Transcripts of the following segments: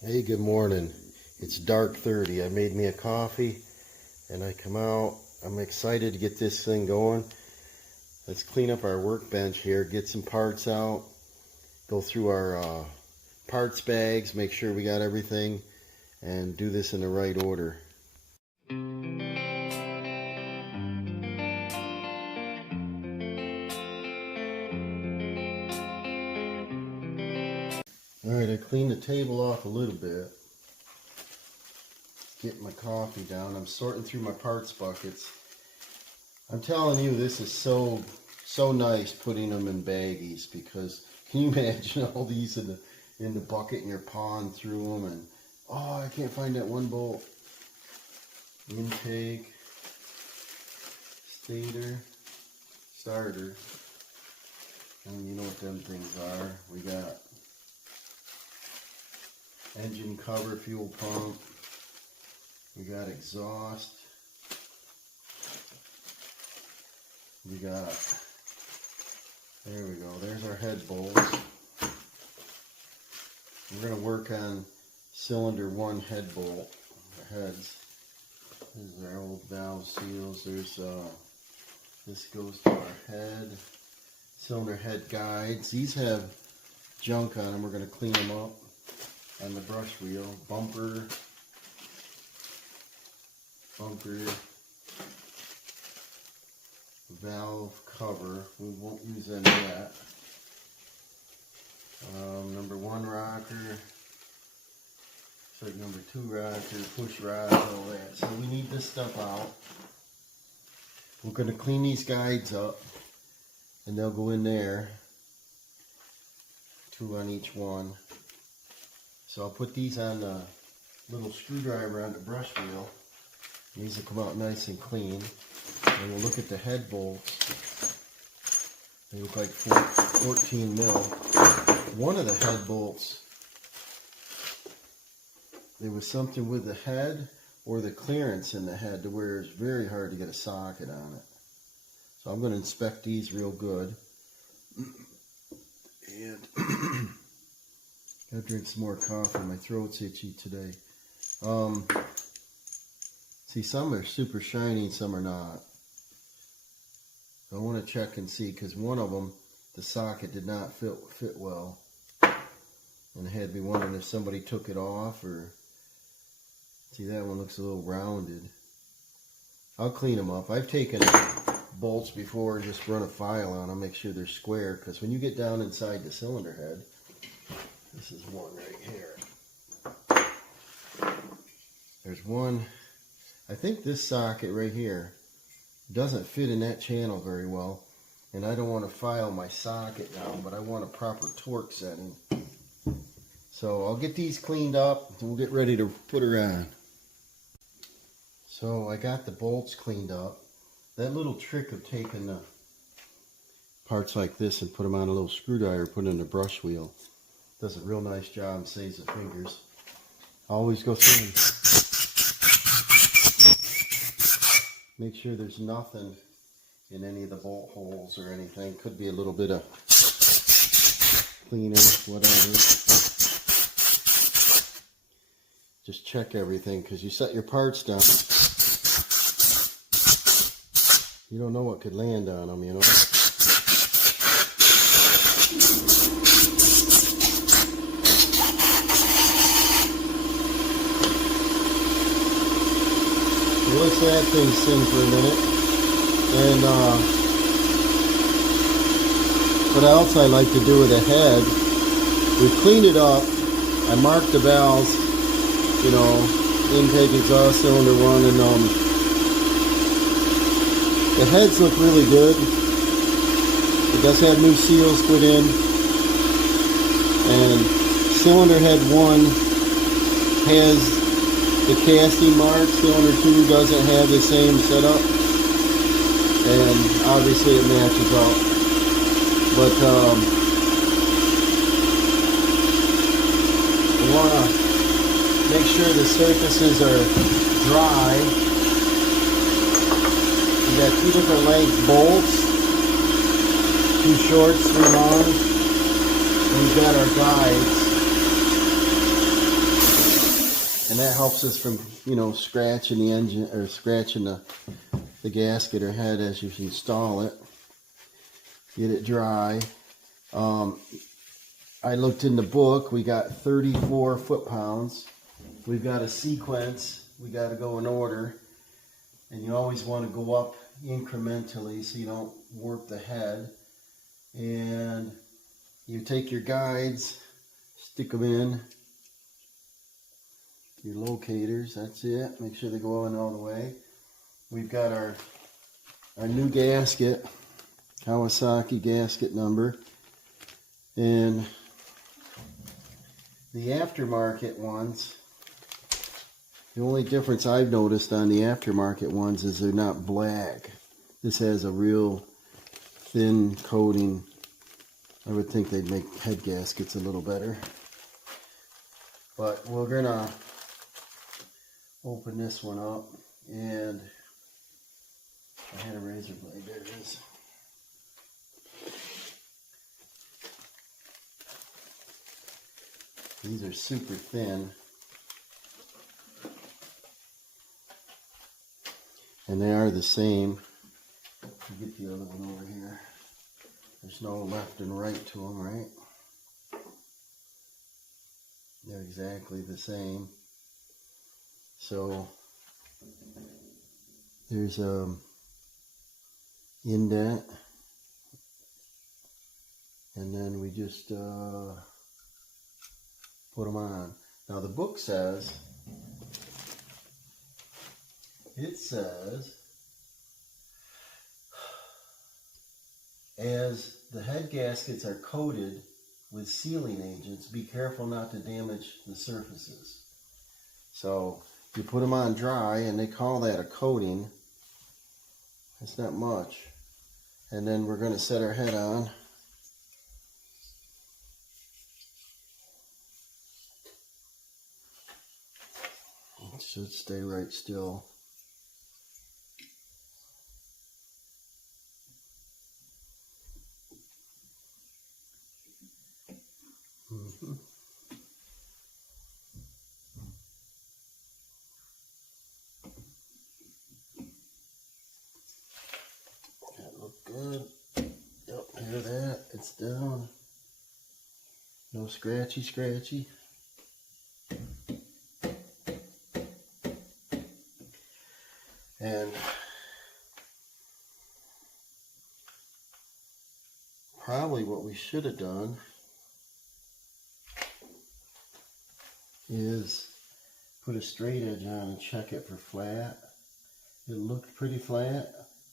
Hey, good morning. It's dark 30. I made me a coffee and I come out. I'm excited to get this thing going. Let's clean up our workbench here, get some parts out, go through our parts bags, make sure we got everything, and do this in the right order. Alright, I cleaned the table off a little bit. Getting my coffee down. I'm sorting through my parts buckets. I'm telling you, this is so nice putting them in baggies, because can you imagine all these in the bucket and you're pawing through them and oh, I can't find that one bolt. Intake, starter, and you know what them things are. We got engine cover, fuel pump, we got exhaust, we got, there we go, there's our head bolts. We're going to work on cylinder 1 head bolt, the heads. This is our old valve seals. There's this goes to our head, cylinder head guides. These have junk on them. We're going to clean them up. On the brush wheel, bumper, valve cover. We won't use any of that. Number 1 rocker, like number 2 rocker, push rod, all that. So we need this stuff out. We're going to clean these guides up, and they'll go in there, 2 on each one. So I'll put these on the little screwdriver on the brush wheel. These will come out nice and clean. And we'll look at the head bolts. They look like 14 mil. One of the head bolts, there was something with the head or the clearance in the head to where it's very hard to get a socket on it. So I'm going to inspect these real good. And gotta drink some more coffee. My throat's itchy today. See, some are super shiny and some are not. I want to check and see, because one of them, the socket did not fit well. And I had me wondering if somebody took it off, or... See, that one looks a little rounded. I'll clean them up. I've taken bolts before and just run a file on them, make sure they're square, because when you get down inside the cylinder head, this is one right here. There's one. I think this socket right here doesn't fit in that channel very well. And I don't want to file my socket down, but I want a proper torque setting. So I'll get these cleaned up and we'll get ready to put her on. So I got the bolts cleaned up. That little trick of taking the parts like this and put them on a little screwdriver, put it in the brush wheel, does a real nice job, saves the fingers. I always go through and make sure there's nothing in any of the bolt holes or anything. Could be a little bit of cleaner, whatever. Just check everything, because you set your parts down. You don't know what could land on them, you know. Let's let that thing sing for a minute. And what else I like to do with the head, we cleaned it up. I marked the valves, you know, intake, exhaust, cylinder 1, and the heads look really good. It does have new seals put in. And cylinder head 1 has the casting mark. Cylinder 2 doesn't have the same setup, and obviously it matches up. But we want to make sure the surfaces are dry. We got 2 different length bolts, 2 shorts, 3 longs, and we've got our guides. And that helps us from, you know, scratching the engine or scratching the gasket or head as you install it. Get it dry. I looked in the book. We got 34 foot-pounds. We've got a sequence. We got to go in order. And you always want to go up incrementally so you don't warp the head. And you take your guides, stick them in, your locators, that's it. Make sure they go in all the way. We've got our new gasket, Kawasaki gasket number. And the aftermarket ones, the only difference I've noticed on the aftermarket ones is they're not black. This has a real thin coating. I would think they'd make head gaskets a little better. But we're gonna open this one up, and I had a razor blade, there it is. These are super thin. And they are the same. I'll get the other one over here. There's no left and right to them, right? They're exactly the same. So there's a indent, and then we just put them on. Now the book says, as the head gaskets are coated with sealing agents, be careful not to damage the surfaces. So you put them on dry, and they call that a coating. It's not much. And then we're going to set our head on. It should stay right still. That looked good. Yep, hear that? It's down. No scratchy. And probably what we should have done is put a straight edge on and check it for flat. It looked pretty flat.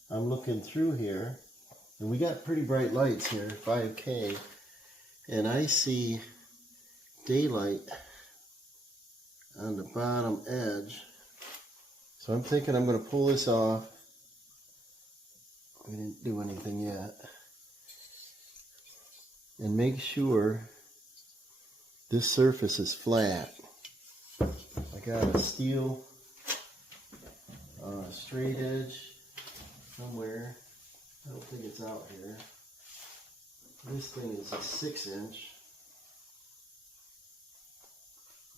I'm looking through here, and we got pretty bright lights here, 5K, and I see daylight on the bottom edge. So I'm thinking I'm going to pull this off. We didn't do anything yet. And make sure this surface is flat. I got a steel straight edge somewhere. I don't think it's out here. This thing is a 6-inch.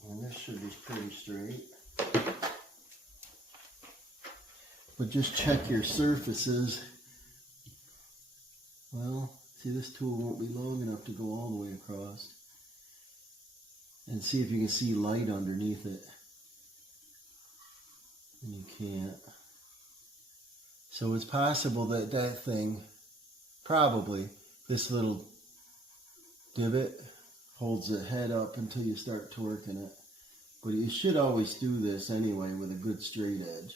And this should be pretty straight. But just check your surfaces. Well, see, this tool won't be long enough to go all the way across. And see if you can see light underneath it. And you can't. So it's possible that that thing, probably, this little divot holds the head up until you start torquing it. But you should always do this anyway with a good straight edge.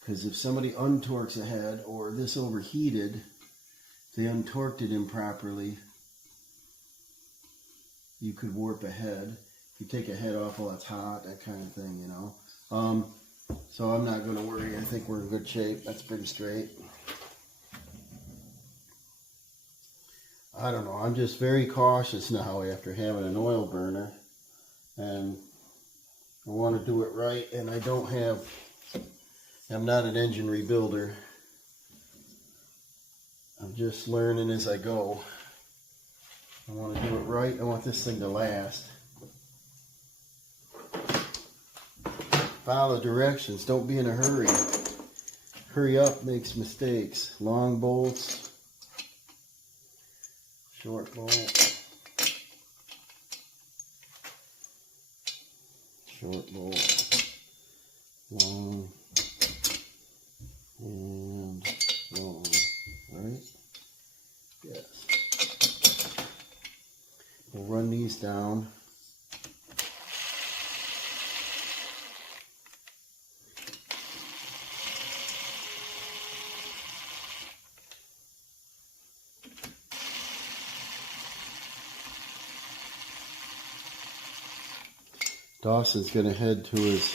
Because if somebody untorques a head, or this overheated, they untorqued it improperly, you could warp a head. If you take a head off while it's hot, that kind of thing, you know. So I'm not going to worry. I think we're in good shape. That's pretty straight. I don't know. I'm just very cautious now after having an oil burner. And I want to do it right. And I'm not an engine rebuilder. I'm just learning as I go. I want to do it right. I want this thing to last. Follow directions. Don't be in a hurry. Hurry up makes mistakes. Long bolts. Short bolt. Short bolt. Long. And long. Right? Yes. We'll run these down. Dawson's going to head to his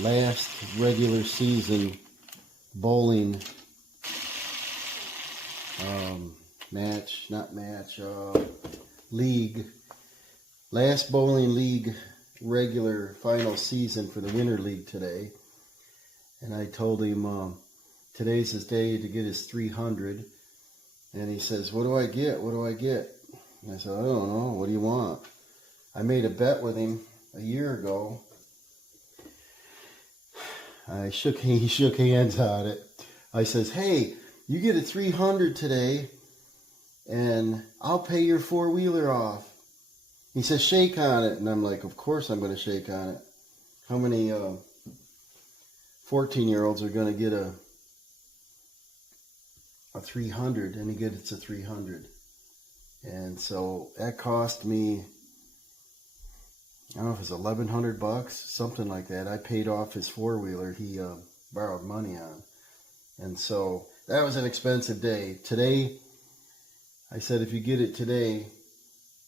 last regular season bowling league. Last bowling league regular final season for the winter league today. And I told him today's his day to get his 300. And he says, what do I get? What do I get? And I said, I don't know. What do you want? I made a bet with him a year ago. He shook hands on it. I says, hey, you get a 300 today, and I'll pay your four-wheeler off. He says, shake on it. And I'm like, of course I'm going to shake on it. How many 14-year-olds are going to get a 300? And he gets a 300. And so that cost me, I don't know if it was $1,100, something like that. I paid off his four-wheeler he borrowed money on. And so that was an expensive day. Today, I said, if you get it today,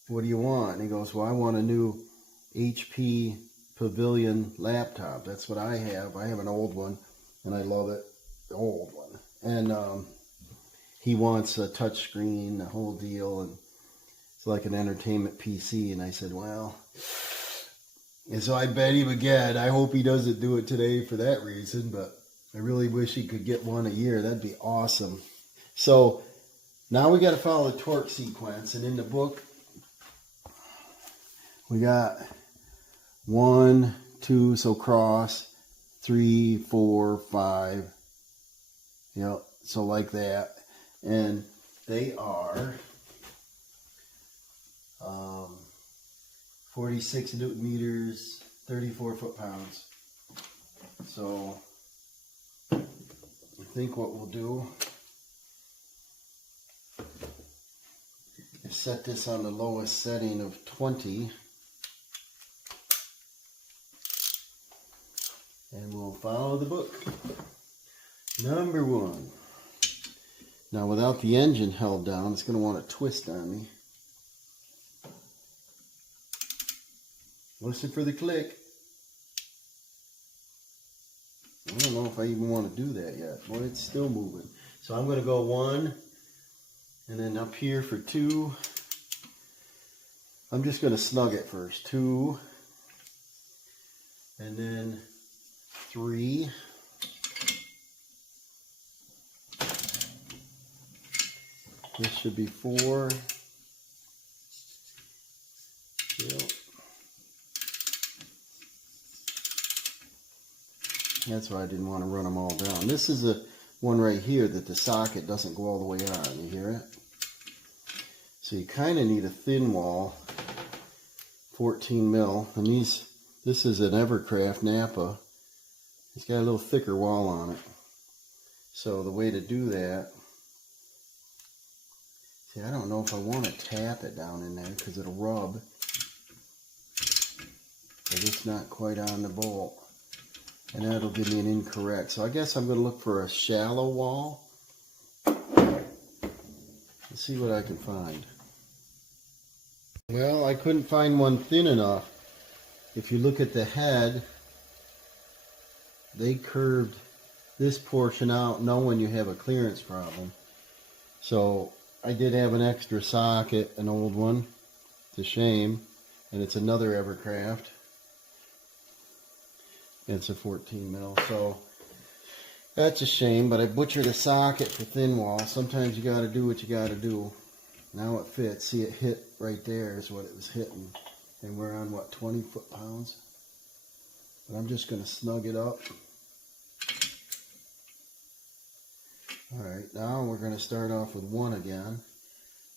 what do you want? And he goes, well, I want a new HP Pavilion laptop. That's what I have. I have an old one, and I love it, the old one. And he wants a touchscreen, the whole deal, and it's like an entertainment PC. And I said, well... And so I bet him again. I hope he doesn't do it today for that reason, but I really wish he could get one a year. That'd be awesome. So now we got to follow the torque sequence. And in the book, we got 1, 2, so cross, 3, 4, 5. Yep, so like that. And they are 46 Newton meters, 34 foot-pounds. So I think what we'll do is set this on the lowest setting of 20. And we'll follow the book. Number 1. Now without the engine held down, it's going to want to twist on me. Listen for the click. I don't know if I even want to do that yet. Boy, it's still moving. So I'm going to go 1, and then up here for 2. I'm just going to snug it first. 2, and then 3. This should be 4. Yep. That's why I didn't want to run them all down. This is a one right here that the socket doesn't go all the way on. You hear it? So you kind of need a thin wall, 14 mil. And this is an Evercraft Napa. It's got a little thicker wall on it. So the way to do that, see, I don't know if I want to tap it down in there because it'll rub. But it's not quite on the bolt. And that'll give me an incorrect. So I guess I'm going to look for a shallow wall. Let's see what I can find. Well, I couldn't find one thin enough. If you look at the head, they curved this portion out knowing you have a clearance problem. So I did have an extra socket, an old one. It's a shame. And it's another Evercraft. It's a 14 mil, so that's a shame, but I butchered a socket for thin wall. Sometimes you got to do what you got to do. Now it fits. See, it hit right there is what it was hitting. And we're on, what, 20 foot-pounds? But I'm just going to snug it up. Alright, now we're going to start off with 1 again.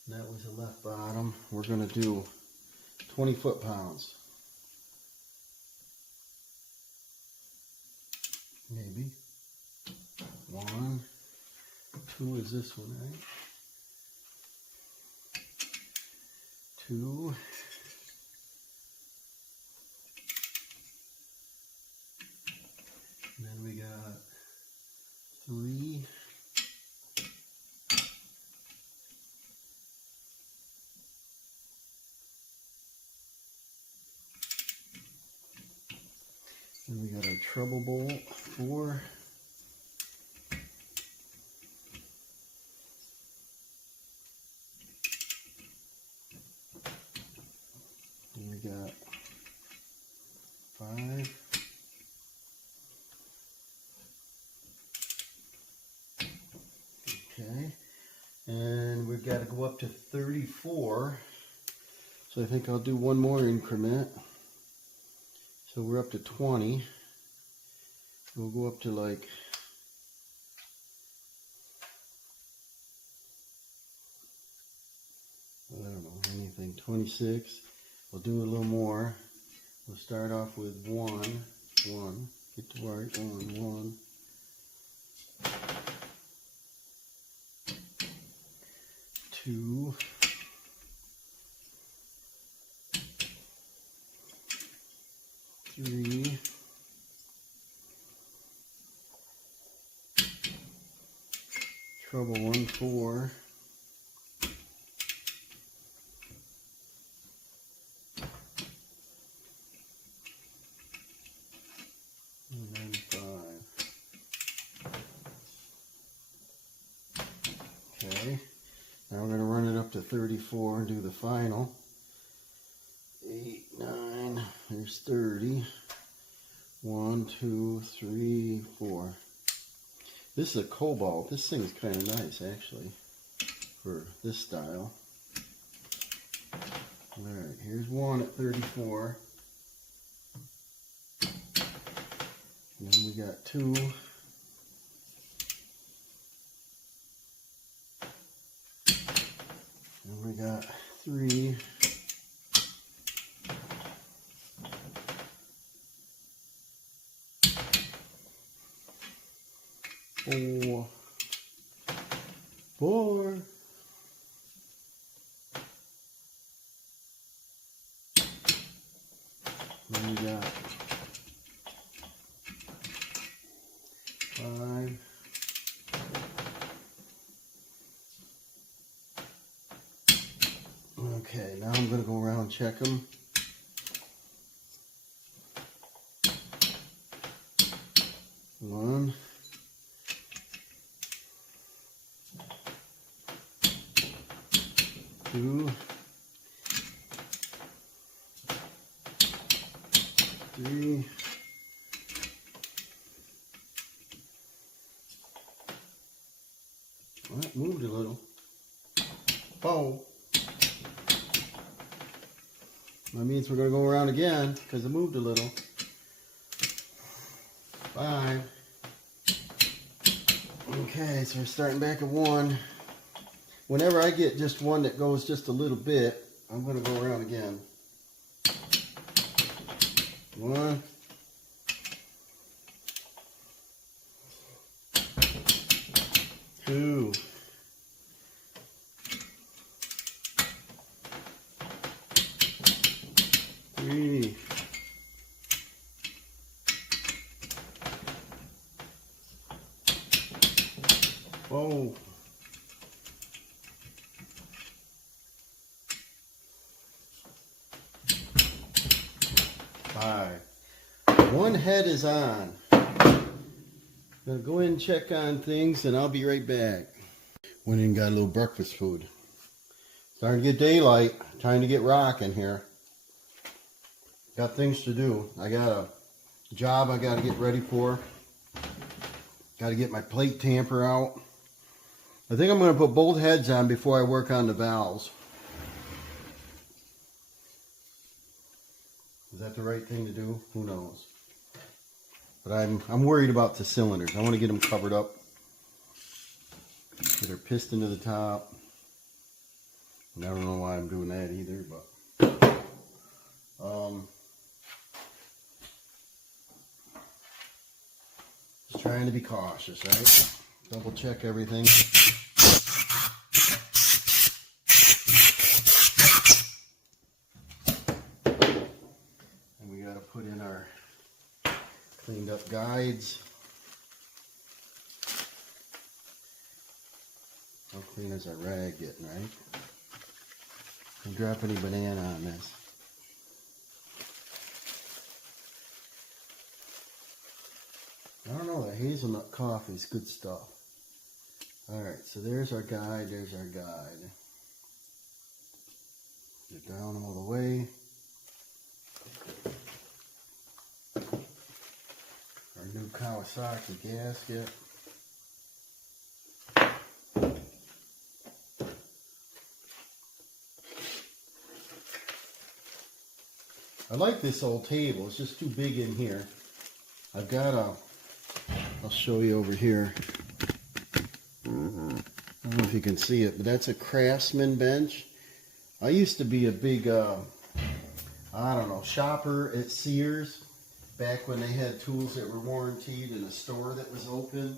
And that was the left bottom. We're going to do 20 foot-pounds. Maybe. 1, 2 is this one, right? 2. And then we got 3. Then we got our treble bolt, 4. And we got 5. Okay. And we've got to go up to 34. So I think I'll do one more increment. So we're up to 20. We'll go up to like, I don't know, anything, 26. We'll do a little more. We'll start off with 1, get to right, 1, 2, 3, 1, 4, and then 5. Okay, now we're going to run it up to 34 and do the final. 8, 9, there's 30. 1, 2, 3, 4. This is a cobalt. This thing's kind of nice, actually, for this style. Alright, here's 1 at 34. And then we got 2. And we got 3. 4. Then we got 5. Okay, now I'm going to go around and check them. One. 2, 3, 4. That moved a little. 4. That means we're going to go around again because it moved a little. 5. Okay, so we're starting back at 1. Whenever I get just one that goes just a little bit, I'm going to go around again. 1. 2. 3. 4. 5. One head is on. Gonna go in and check on things and I'll be right back. Went in and got a little breakfast food. Starting to get daylight. Time to get rocking here. Got things to do. I got a job I gotta get ready for. Gotta get my plate tamper out. I think I'm gonna put both heads on before I work on the valves. Is that the right thing to do? Who knows? But I'm worried about the cylinders. I want to get them covered up. Get her piston to the top. And I don't know why I'm doing that either, but just trying to be cautious, right? Double check everything. And we got to put in our cleaned up guides. How clean is our rag getting, right? Don't drop any banana on this. I don't know, that hazelnut coffee is good stuff. Alright, so there's our guide, there's our guide. Get down all the way. Our new Kawasaki gasket. I like this old table, it's just too big in here. I've got I'll show you over here. I don't know if you can see it, but that's a Craftsman bench. I used to be a big, I don't know, shopper at Sears, back when they had tools that were warranted in a store that was open.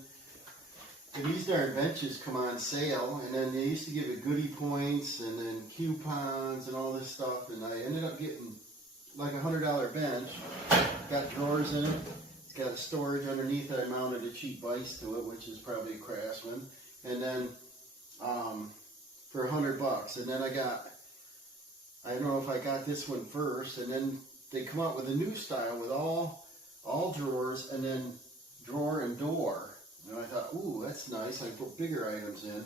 And these darn benches come on sale, and then they used to give it goodie points and then coupons and all this stuff, and I ended up getting like $100 bench. Got drawers in it. It's got a storage underneath that. I mounted a cheap vise to it, which is probably a Craftsman. And then for $100. And then I don't know if I got this one first. And then they come out with a new style with all drawers and then drawer and door. And I thought, ooh, that's nice. I put bigger items in.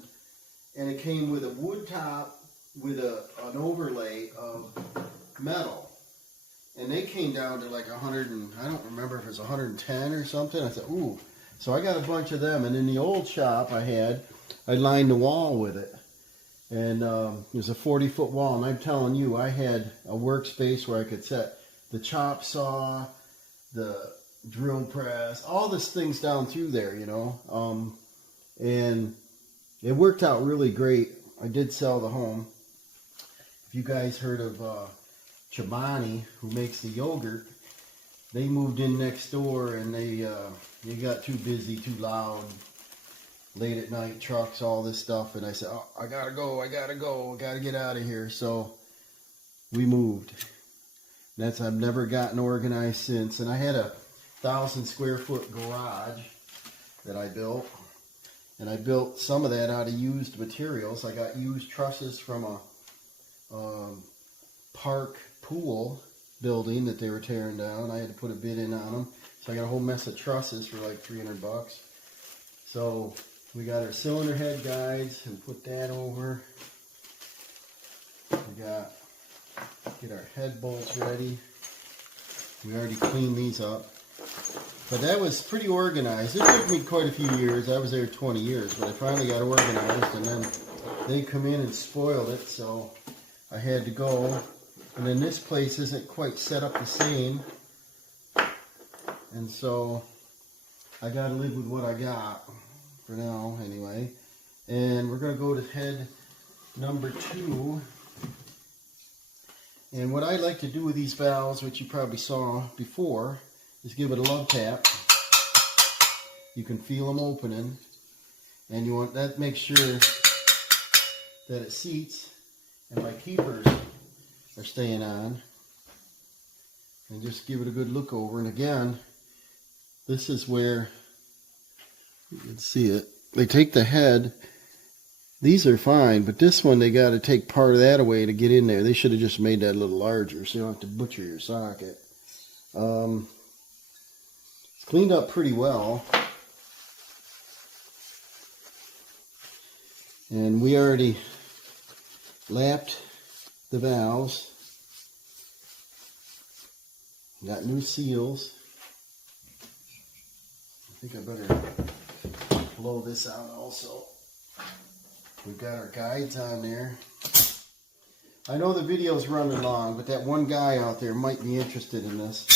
And it came with a wood top with an overlay of metal. And they came down to like 100 and I don't remember if it was 110 or something. I said, ooh. So I got a bunch of them. And in the old shop I lined the wall with it. And it was a 40-foot wall. And I'm telling you, I had a workspace where I could set the chop saw, the drill press, all these things down through there, you know. And it worked out really great. I did sell the home. If you guys heard of Chobani, who makes the yogurt, they moved in next door, and they got too busy, too loud, late at night, trucks, all this stuff, and I said, oh, I gotta go, I gotta get out of here. So we moved. I've never gotten organized since. And I had a 1,000-square-foot garage that I built, and I built some of that out of used materials. I got used trusses from a park pool building that they were tearing down. I had to put a bid in on them. So I got a whole mess of trusses for like $300. So we got our cylinder head guides and put that over. We got, get our head bolts ready. We already cleaned these up. But that was pretty organized. It took me quite a few years. I was there 20 years, but I finally got organized, and then they come in and spoiled it, so I had to go. And then this place isn't quite set up the same, and so I got to live with what I got for now anyway. And we're going to go to head number 2. And what I like to do with these valves, which you probably saw before, is give it a love tap. You can feel them opening, and you want that, make sure that it seats and my keepers are staying on, and just give it a good look over. And again, this is where you can see it. They take the head. These are fine, but this one they got to take part of that away to get in there. They should have just made that a little larger so you don't have to butcher your socket. It's cleaned up pretty well, and we already lapped the valves. Got new seals. I think I better blow this out also. We've got our guides on there. I know the video's running long, but that one guy out there might be interested in this.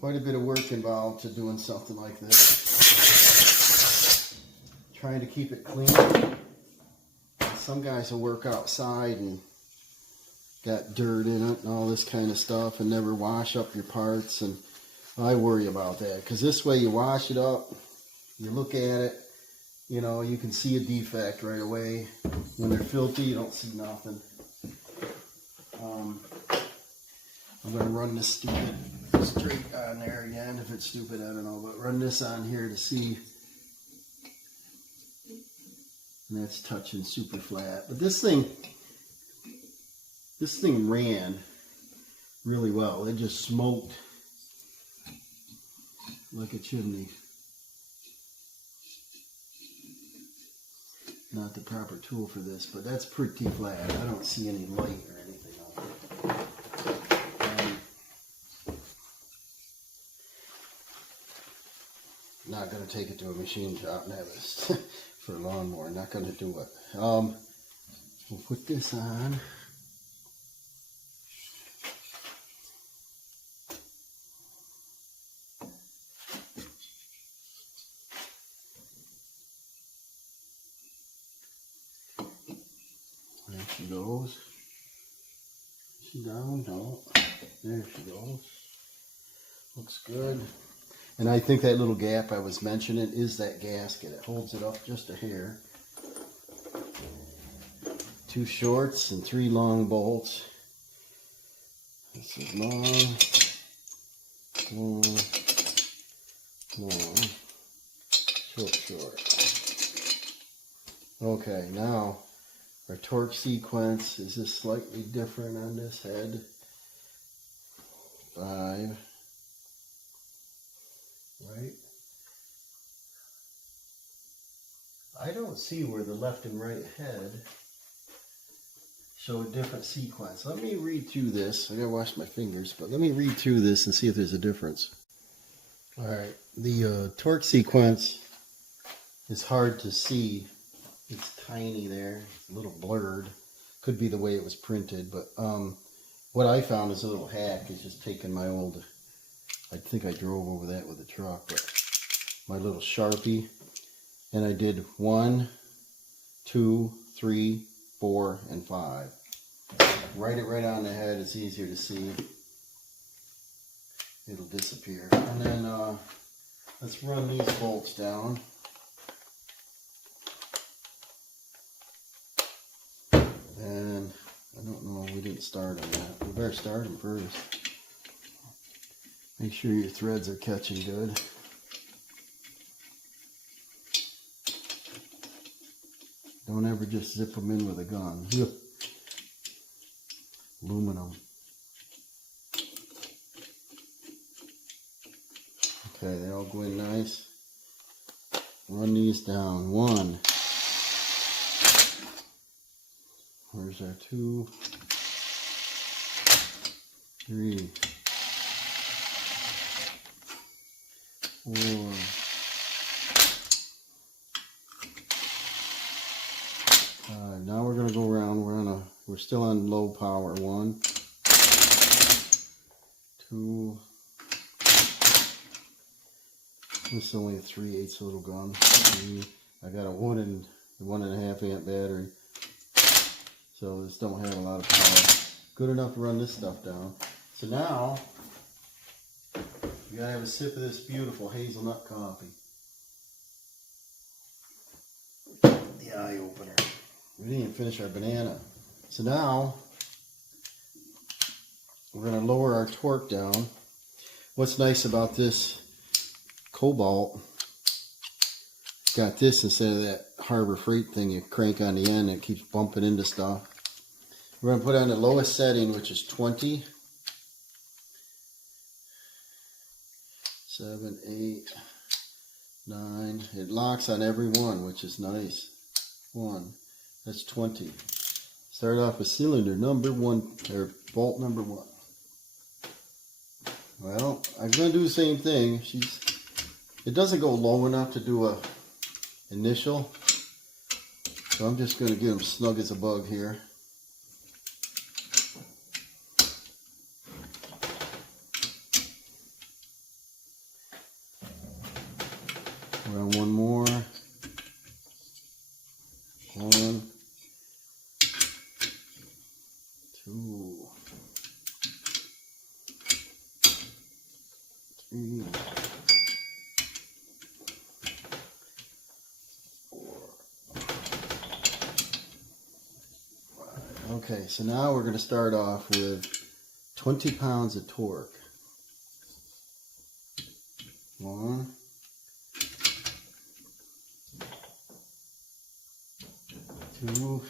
quite a bit of work involved to doing something like this. Trying to keep it clean. Some guys will work outside and got dirt in it and all this kind of stuff and never wash up your parts, and I worry about that because this way you wash it up, you look at it, you know, you can see a defect right away. When they're filthy, you don't see nothing. I'm going to run this stupid straight on there again. If it's stupid, I don't know, but run this on here to see. And that's touching super flat. But this thing ran really well. It just smoked like a chimney. Not the proper tool for this, but that's pretty flat. I don't see any light or anything on it. Not going to take it to a machine shop and have it for a lawnmower. Not going to do it. We'll put this on. There she goes. Is she down? No. There she goes. Looks good. And I think that little gap I was mentioning is that gasket. It holds it up just a hair. 2 shorts and 3 long bolts. This is long, long, long, short, short. Okay, now our torque sequence is just slightly different on this head. 5. Right? I don't see where the left and right head show a different sequence. Let me read through this. I gotta wash my fingers, but let me read through this and see if there's a difference. Alright, the torque sequence is hard to see. It's tiny there, it's a little blurred. Could be the way it was printed, but what I found is a little hack is just taking my old, I think I drove over that with a truck, but my little Sharpie, and I did 1, 2, 3, 4, and 5. Write it right on the head, it's easier to see. It'll disappear. And then let's run these bolts down. And I don't know, we didn't start on that. We better start them first. Make sure your threads are catching good. Don't ever just zip them in with a gun. Aluminum. Okay, they all go in nice. Run these down. 1. Where's our 2? 3. 4. Now we're going to go around. We're still on low power. 1, 2. This is only a 3/8 little gun. 3. I got a 1.5 amp battery, so this don't have a lot of power. Good enough to run this stuff down. So now you gotta have a sip of this beautiful hazelnut coffee. The eye opener. We didn't even finish our banana. So now we're going to lower our torque down. What's nice about this Cobalt, it's got this instead of that Harbor Freight thing you crank on the end and it keeps bumping into stuff. We're going to put on the lowest setting, which is 20. 7, 8, 9. It locks on every one, which is nice. 1. That's 20. Start off with cylinder number 1, or bolt number 1. Well, I'm going to do the same thing. It doesn't go low enough to do a initial, so I'm just going to get them snug as a bug here. Around one more. 1, 2, 3, 4, 5. Okay, so now we're going to start off with 20 pounds of torque. 1, 2,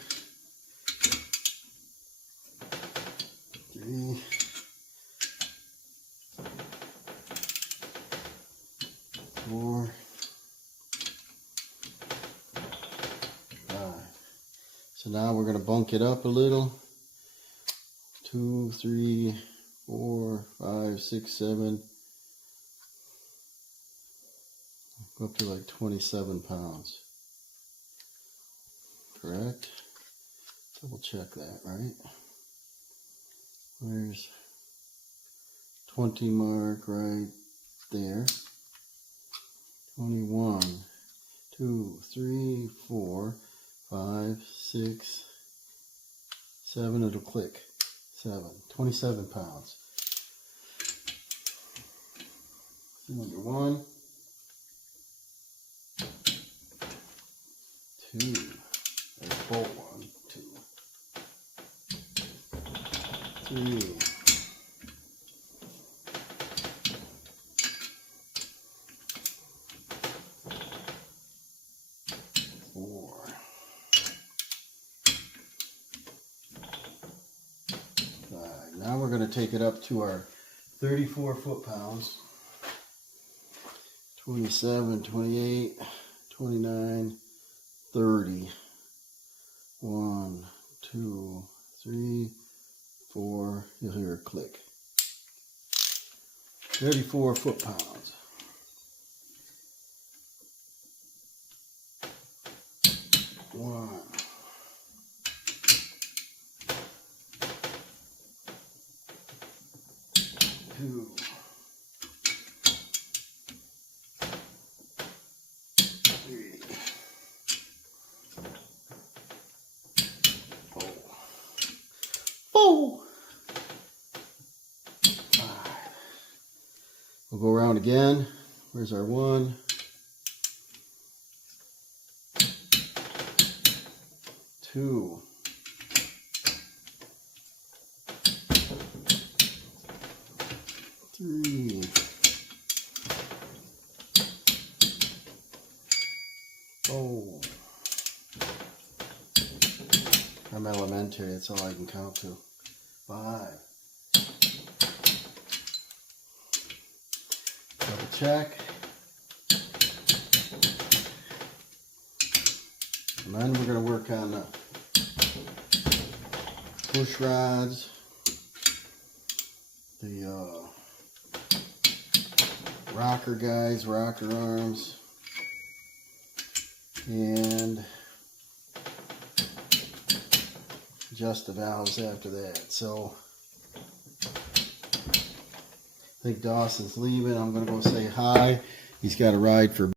3, 4, 5. So now we're going to bunk it up a little. 2, 3, 4, 5, 6, 7. Go up to like 27 pounds. Correct? Double check that, right? There's 20 mark right there. 21, 2, 3, 4, 5, 6, 7. It'll click. 27 pounds. Number 1, 2. There's bolt 1, 2, 3. 4. 5. Now we're going to take it up to our 34 foot-pounds. 27, 28, 29, 30. 1, 2, 3, 4. You'll hear a click. 34 foot-pounds. 1, 2, 3, 4, 5. We'll go around again. Where's our 1? 2. 3. 4. I'm elementary, that's all I can count to. 5. Double check. And then we're going to work on the push rods, the rocker guides, rocker arms, and adjust the valves after that. So I think Dawson's leaving. I'm going to go say hi. He's got a ride for